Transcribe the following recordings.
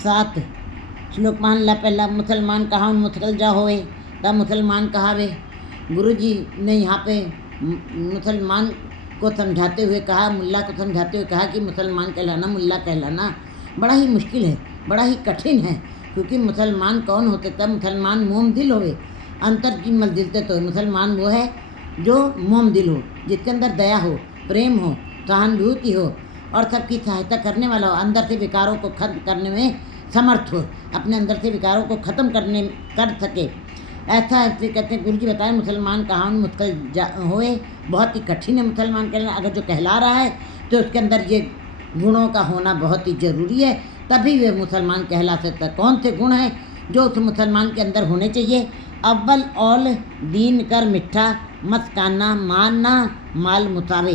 7 श्लोक मान ला पहला। मुसलमान कहाँ मुथकल जा होए, तब मुसलमान कहावे। गुरु जी ने यहाँ पे मुसलमान को समझाते हुए कहा, मुल्ला को समझाते हुए कहा कि मुसलमान कहलाना, मुल्ला कहलाना बड़ा ही मुश्किल है, बड़ा ही कठिन है। क्योंकि मुसलमान कौन होते, तब मुसलमान मोम दिल होवे, अंतर की मलदिलते तो मुसलमान वो है जो मोम दिल हो, जिसके अंदर दया हो, प्रेम हो, सहानुभूति हो और सबकी सहायता करने वाला हो, अंदर से विकारों को खत्म करने में समर्थ हो, अपने अंदर से विकारों को खत्म कर सके। ऐसा ऐसे कहते हैं गुरु जी बताएं, मुसलमान कहाँ मुश्किल होए, बहुत ही कठिन है मुसलमान कहना। अगर जो कहला रहा है तो उसके अंदर ये गुणों का होना बहुत ही ज़रूरी है, तभी वे मुसलमान कहला सकता है। कौन से गुण हैं जो उस मुसलमान के अंदर होने चाहिए? अव्वल औल दीन कर मिठा, मस्काना मानना माल मुतावे।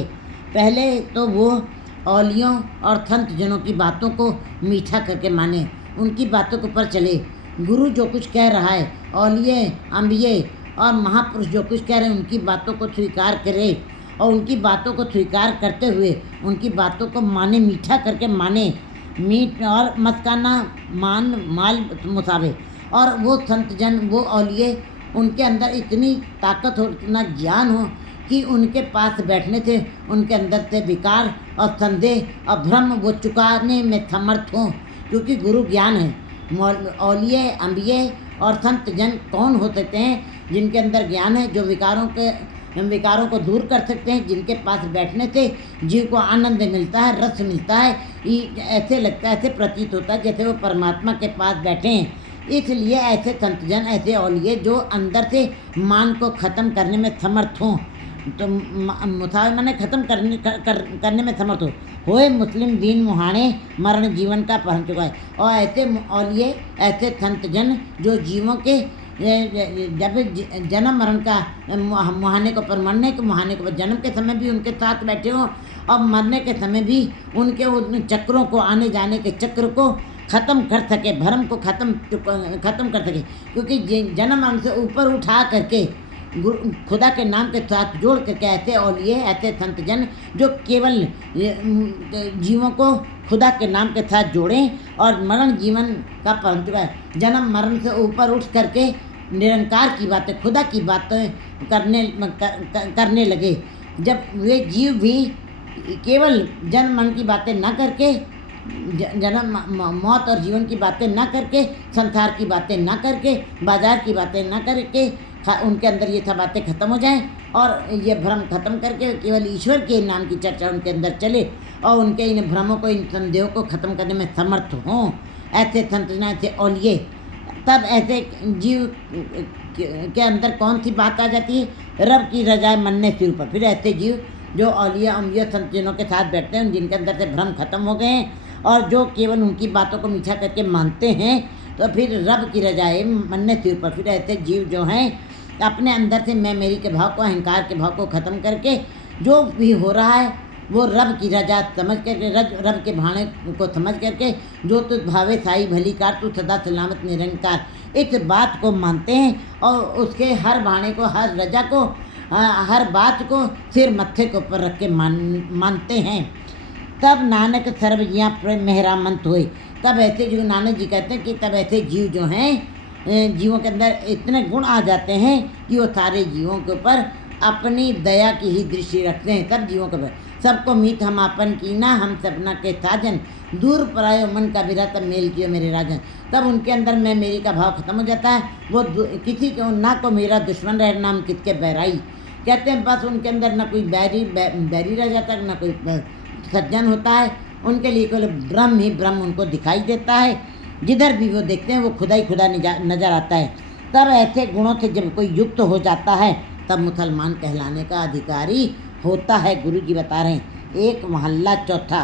पहले तो वो औलियों और संत जनों की बातों को मीठा करके माने, उनकी बातों के ऊपर चले। गुरु जो कुछ कह रहा है, औलिये अंबिये और महापुरुष जो कुछ कह रहे हैं, उनकी बातों को स्वीकार करे और उनकी बातों को स्वीकार करते हुए उनकी बातों को माने, मीठा करके माने। मीठ और मस्काना मान माल मुसावे। और वो संत जन, वो औलिये, उनके अंदर इतनी ताकत हो, इतना ज्ञान हो कि उनके पास बैठने से उनके अंदर से विकार और संदेह और भ्रम वो चुकाने में समर्थ हों, क्योंकि गुरु ज्ञान है। औलिये अंबिये और संत जन कौन हो सकते हैं? जिनके अंदर ज्ञान है, जो विकारों को दूर कर सकते हैं, जिनके पास बैठने से जीव को आनंद मिलता है, रस मिलता है। ऐसे लगता है, ऐसे प्रतीत होता है जैसे वो परमात्मा के पास बैठे हैं। इसलिए ऐसे संत जन, ऐसे औलिये जो अंदर से मान को ख़त्म करने में समर्थ हों, तो मुसावे माने ख़त्म करने में समर्थ होए। मुस्लिम दीन मुहाने मरण जीवन का पहन चुका है। और ऐसे औलिये, ऐसे संत जन जो जीवों के जब जन्म मरण का मुहाने को पर, मरने के मुहाने को पर, जन्म के समय भी उनके साथ बैठे हों और मरने के समय भी उनके उन चक्रों को, आने जाने के चक्र को ख़त्म कर सके, भ्रम को ख़त्म कर सके। क्योंकि जन्म मरण से ऊपर उठा करके खुदा के नाम के साथ जोड़ करके ऐसे औलिये, ऐसे संत जन जो केवल जीवों को खुदा के नाम के साथ जोड़ें और मरण जीवन का परंतु जन्म मरण से ऊपर उठ करके निरंकार की बातें, खुदा की बातें करने लगे। जब वे जीव भी केवल जन्म मरण की बातें ना करके, जन्म मौत और जीवन की बातें ना करके, संसार की बातें ना करके, बाजार की बातें ना करके, उनके अंदर ये सब बातें खत्म हो जाएं और ये भ्रम खत्म करके केवल ईश्वर के नाम की चर्चा उनके अंदर चले और उनके इन भ्रमों को, इन संदेहों को ख़त्म करने में समर्थ हों। ऐसे संत, ऐसे औलिये। तब ऐसे जीव के अंदर कौन सी बात आ जाती है? रब की रजाए मनने से ऊपर। फिर ऐसे जीव जो औलिया अम्बिया संत जनों के साथ बैठते हैं, जिनके अंदर से भ्रम खत्म हो गए हैं और जो केवल उनकी बातों को मीठा करके मानते हैं, तो फिर रब की रजाए मनने से ऊपर। फिर ऐसे जीव जो हैं अपने अंदर से मैं मेरी के भाव को, अहंकार के भाव को ख़त्म करके जो भी हो रहा है वो रब की रजा समझ करके, रब के भाणे को समझ करके, जो तुझ भावे साई भली कार, तू सदा सलामत निरंकार, इस बात को मानते हैं और उसके हर भाणे को, हर रजा को, हर बात को सिर मत्थे के ऊपर रख के मानते हैं। तब नानक सर्वजियाँ मेहरामंत हुए। तब ऐसे जो नानक जी कहते हैं कि तब ऐसे जीव जो हैं, जीवों के अंदर इतने गुण आ जाते हैं कि वो सारे जीवों के ऊपर अपनी दया की ही दृष्टि रखते हैं। सब जीवों के ऊपर सबको मीत हम आपन कीना, हम सपना के साजन, दूर परायो मन का बिरा तब मेल कियो मेरे राजन। तब उनके अंदर मैं मेरी का भाव खत्म हो जाता है। वो किसी को ना को मेरा दुश्मन रह, नाम किसके बैराई। कहते हैं बस उनके अंदर ना कोई बैरी रह जाता है, ना कोई सज्जन होता है। उनके लिए केवल ब्रह्म ही ब्रह्म उनको दिखाई देता है। जिधर भी वो देखते हैं वो खुदा ही खुदा नज़र आता है। तब ऐसे गुणों से जब कोई युक्त हो जाता है, तब मुसलमान कहलाने का अधिकारी होता है। गुरु जी बता रहे हैं। एक महल्ला चौथा।